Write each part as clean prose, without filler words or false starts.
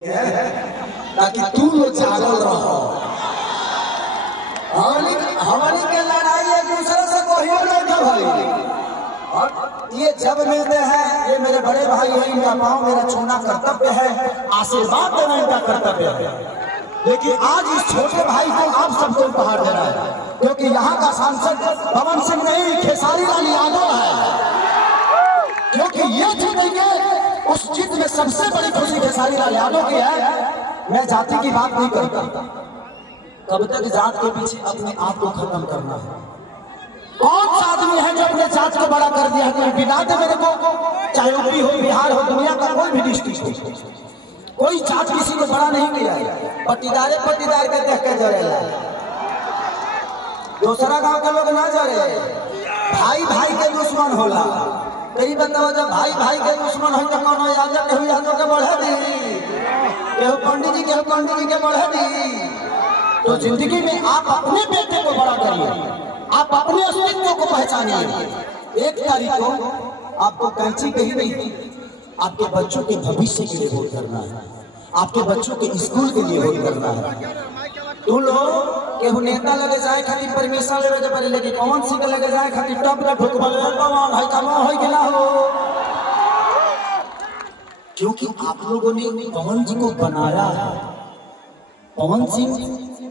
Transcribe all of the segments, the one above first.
ताकि तू लोग जागल रहो। हमनी के लड़ाई एक दूसरे से कोई नहीं भाई। और ये जब मिलते हैं, ये मेरे बड़े भाई हैं, इनका पाँव मेरा छूना कर्तव्य है, आशीर्वाद देना इनका कर्तव्य है। लेकिन आज इस छोटे भाई को आप सबको उपहार देना है, क्योंकि यहाँ का सांसद पवन सिंह नहीं, खेसारी लाल यादव है। क्योंकि ये जीतेंगे, उस जीत में सबसे बड़ी खुशी खेसारी लाल यादव की है। मैं जाति की बात नहीं करता, कब तक जात के पीछे अपने आप को खत्म करना है। कौन सा आदमी है जो अपने जात को बड़ा कर दिया है? कोई बिना दे मेरे को, चाहे यूपी हो, बिहार हो, दुनिया का कोई भी डिस्ट्रिक्ट हो, कोई जात किसी को बड़ा नहीं किया है। पट्टीदारे पट्टीदार के देख के जरेला, दूसरा गांव के लोग ना जरे। भाई भाई के दुश्मन होला। कई बताओ, जब भाई भाई के दुश्मन हो तो कौन यादव केहू यादव के बढ़ा दी, केहू पंडित जी केहू पंडित जी के बढ़ा दी। तो जिंदगी में आप अपने बेटे को बड़ा करिए, आप अपने अस्तित्व को पहचानिए। एक तारीख को आपको कैंची कहीं नहीं, आपके बच्चों के भविष्य के लिए वोट करना है, आपके बच्चों के स्कूल के लिए वोट करना है। तू लोग केहू नेता लगे जाए खातिर परमिशन लेवे के पड़े, लेकिन कौन सी के लगे जाए खातिर टप का ठोकबल पवन है का हो कि ना हो। क्योंकि आप लोगों ने पवन जी को बनाया है। पवन सिंह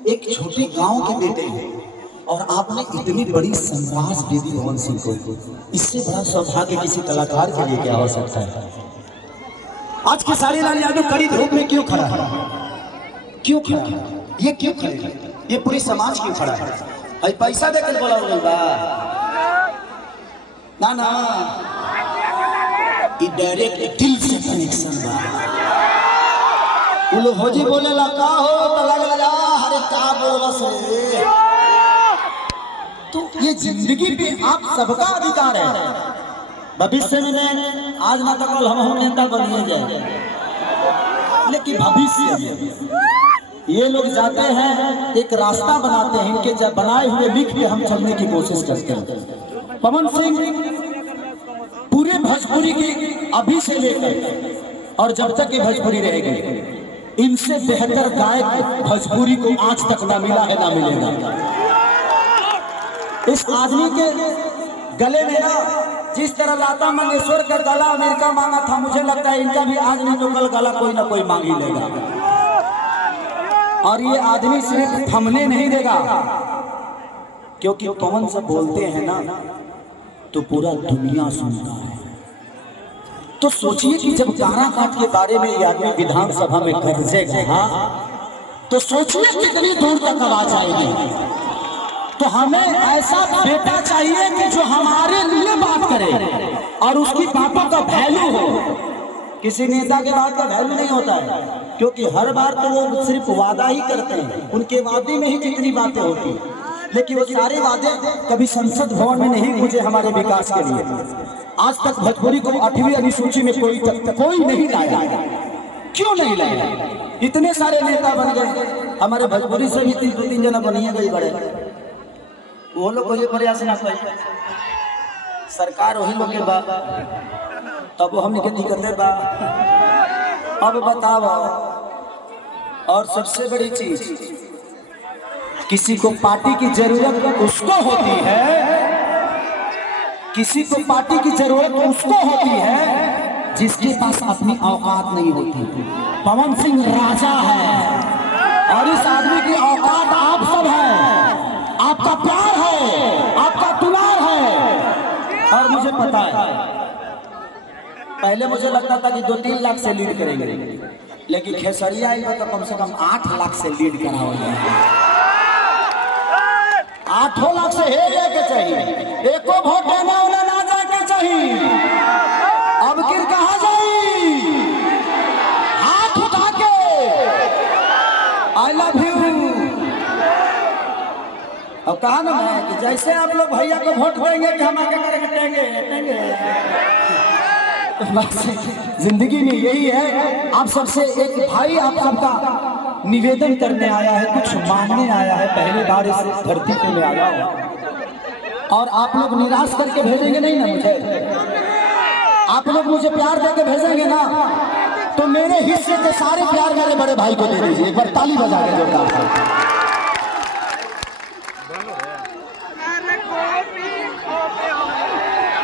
एक छोटे गांव के बेटे हैं और आपने इतनी बड़ी सम्राट दे दी पवन सिंह को। इससे बड़ा सौभाग्य किसी कलाकार के लिए क्या हो सकता है? आज खेसारी लाल यादव कड़ी धूप में क्यों खड़ा है? क्यों खड़ा है? ये क्यों खड़े हैं? ये पूरी समाज क्यों खड़ा है? भाई पैसा देकर बोला ना ना, ये डायरेक्ट दिल से कनेक्शन बा। उलो होजी बोले ला का हो तो लग लगा अरे का बोलस रे। तो ये जिंदगी पे आप सबका अधिकार है। भविष्य में आज ना तो कल हम नेता बनिए जाए, लेकिन भविष्य ये लोग जाते हैं, एक रास्ता बनाते हैं, इनके जब बनाए हुए लिख के हम चलने की कोशिश करते हैं। पवन सिंह पूरे भोजपुरी की अभी से लेकर और जब तक ये भोजपुरी रहेगी, इनसे बेहतर गायक भोजपुरी को आज तक ना मिला है, ना मिलेगा। इस आदमी के गले में ना जिस तरह लता मंगेशकर का गला अमेरिका मांगा था, मुझे लगता है इनका भी आज नहीं तो कल गला कोई ना कोई मांग ही लेगा। और ये आदमी सिर्फ थमने नहीं देगा, क्योंकि पवन से बोलते हैं ना तो पूरा दुनिया सुनता है। तो सोचिए कि जब काराकाट के बारे में ये आदमी विधानसभा में गरजेगा, तो सोचिए कितनी दूर तक आवाज आएगी। तो हमें ऐसा बेटा चाहिए कि जो हमारे लिए बात करे और उसकी बातों का वैल्यू हो। किसी नेता के बात का वैल्यू नहीं होता है, क्योंकि हर बार तो वो सिर्फ वादा ही करते हैं, उनके वादे में ही जितनी बातें होती हैं, लेकिन वो सारे वादे कभी संसद भवन में नहीं पूछे हमारे विकास के लिए। आज तक भोजपुरी को 8वीं अनुसूची में कोई नहीं लाया। क्यों नहीं लाया? इतने सारे नेता बन गए, हमारे भोजपुरी से भी 2-3 जना बनिए गए बड़े, वो लोग कोई प्रयास ना करे। सरकार वही लोग के बा, तब वो हमने के दिक्कतें बा। अब बताओ, और सबसे बड़ी चीज, किसी को पार्टी की जरूरत उसको होती है, किसी को पार्टी की जरूरत उसको होती है जिसके पास अपनी औकात नहीं होती। पवन सिंह राजा है और इस आदमी की औकात आप सब है, आपका प्यार है, आपका दुलार है। और मुझे पता है, पहले मुझे लगता था कि 2-3 लाख से लीड करेंगे, लेकिन खेसरिया आई तो कम से कम 8 लाख से लीड कराओ। 8 लाख से हे जाके चाहिए, एको वोट देना उन्हें ना जाके चाहिए। अब किर कहा जाई, हाथ उठा के आई लव यू। अब कहा ना मैं कि जैसे आप लोग भैया को वोट देंगे कि हम आके करेंगे। जिंदगी में यही है। आप सबसे एक भाई आप सबका निवेदन करने आया है, कुछ मांगने आया है। पहली बार इस धरती पे मैं आया हूं और आप लोग निराश करके भेजेंगे नहीं ना मुझे, आप लोग मुझे प्यार देके भेजेंगे ना। तो मेरे हिस्से के सारे प्यार मेरे बड़े भाई को दे दीजिए। एक बार ताली बजा के जोरदार से।